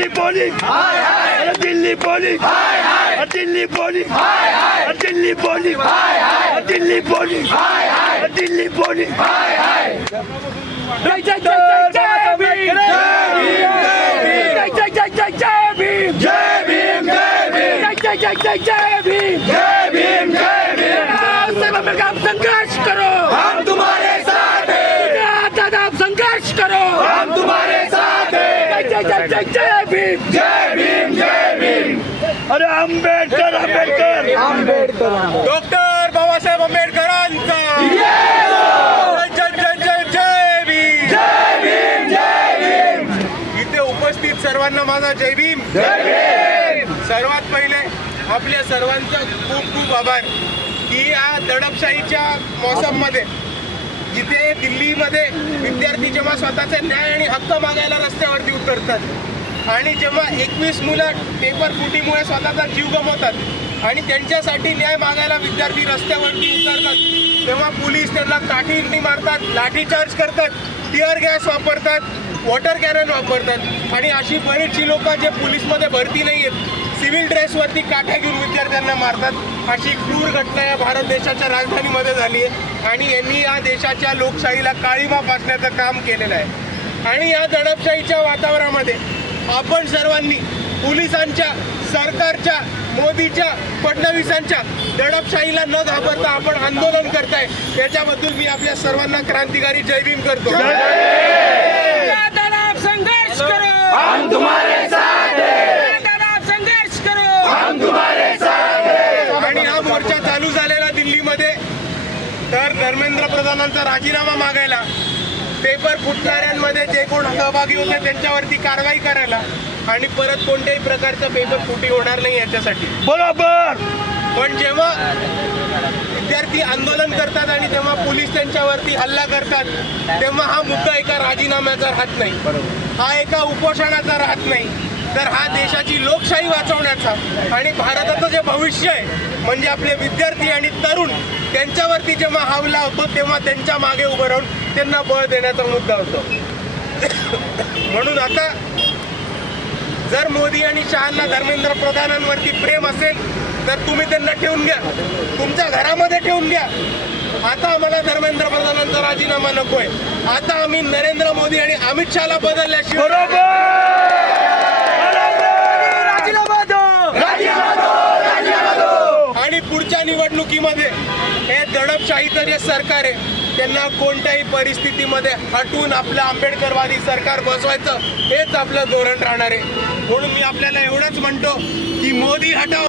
Delhi police अरे Delhi police Delhi police Delhi police Delhi police Delhi police जय जय जय जय भीम जय जय जय जय जय भीम जय भीम जय जय जय जय भीम जय भीम जय भीम सब मिलकर आप संघर्ष करो हम तुम्हारे साथ हैं दादा आप संघर्ष करो हम तुम्हारे साथ हैं जय जय जय जय भीम जय भीम जय भीम अरे आंबेडकर आंबेडकर आंबेडकर डॉक्टर बाबासाहेब आंबेडकरांचा जय जय जय जय भीम जय भीम जय भीम इथे उपस्थित सर्वांना माझा जय भीम जय भीम सर्वात पहिले आपल्या सर्वांचा खूप खूप आभार की या दडपशाहीच्या मौसममध्ये जिथे दिल्लीमध्ये विद्यार्थी जेव्हा स्वतःचे न्याय आणि हक्क मागायला रस्त्यावरती उतरतात आणि जेव्हा 21 मुलं पेपर फुटीमुळे स्वतःचा जीव गमावतात आणि त्यांच्यासाठी न्याय मागायला विद्यार्थी रस्त्यावरती उतरतात तेव्हा पोलीस त्यांना काठीने मारतात, लाठीचार्ज करतात, टिअर गॅस वापरतात, वॉटर कॅनन वापरतात आणि अशी बरीचशी लोक जे पोलीसमध्ये भरती नाही आहेत सिव्हिल ड्रेसवरती काठ्या घेऊन विद्यार्थ्यांना मारतात. अशी क्रूर घटना या भारत देशाच्या राजधानीमध्ये झाली आहे आणि यांनी या देशाच्या लोकशाहीला काळीमा फासण्याचं काम केलेलं आहे. आणि या दडपशाहीच्या वातावरणामध्ये आपण सर्वांनी पोलिसांच्या, सरकारच्या, मोदीच्या, फडणवीसांच्या दडपशाहीला न घाबरता आपण आंदोलन करताय त्याच्याबद्दल मी आपल्या सर्वांना क्रांतिकारी जय भीम करतो. संघर्ष करो हम तुम्हारे साथ हैं संघर्ष करो हम तुम्हारे साथ हैं आणि हा मोर्चा चालू झालेला दिल्लीमध्ये तर धर्मेंद्र प्रधानांचा राजीनामा मागायला, पेपर फुटणाऱ्यांमध्ये जे कोण सहभागी होते त्यांच्यावरती कारवाई करायला आणि परत कोणत्याही प्रकारचा पेपर फुटी होणार नाही याच्यासाठी. बरोबर. पण जेव्हा विद्यार्थी आंदोलन करतात आणि तेव्हा पोलीस त्यांच्यावरती हल्ला करतात तेव्हा हा मुद्दा एका राजीनाम्याचा राहत नाही, हा एका उपोषणाचा राहत नाही, तर हा देशाची लोकशाही वाचवण्याचा आणि भारताचं जे भविष्य आहे म्हणजे आपले विद्यार्थी आणि तरुण त्यांच्यावरती जेव्हा हमला होतो तेव्हा त्यांच्या मागे उभं राहून त्यांना बळ देण्याचा मुद्दा होतो. म्हणून आता जर मोदी आणि शहांना धर्मेंद्र प्रधानांवरती प्रेम असेल तर तुम्ही त्यांना ठेवून घ्या, तुमच्या घरामध्ये ठेवून घ्या. आता आम्हाला धर्मेंद्र प्रधानांचा राजीनामा नकोय. आता आम्ही नरेंद्र मोदी आणि अमित शहाला बदलल्याशिवाय आणि पुढच्या निवडणुकीमध्ये हे दडपशाहीचं जे सरकार आहे त्यांना कोणत्याही परिस्थितीमध्ये हटवून आपलं आंबेडकरवादी सरकार बसवायचं हेच आपलं धोरण राहणार आहे. म्हणून मी आपल्याला एवढंच म्हणतो की मोदी हटाव.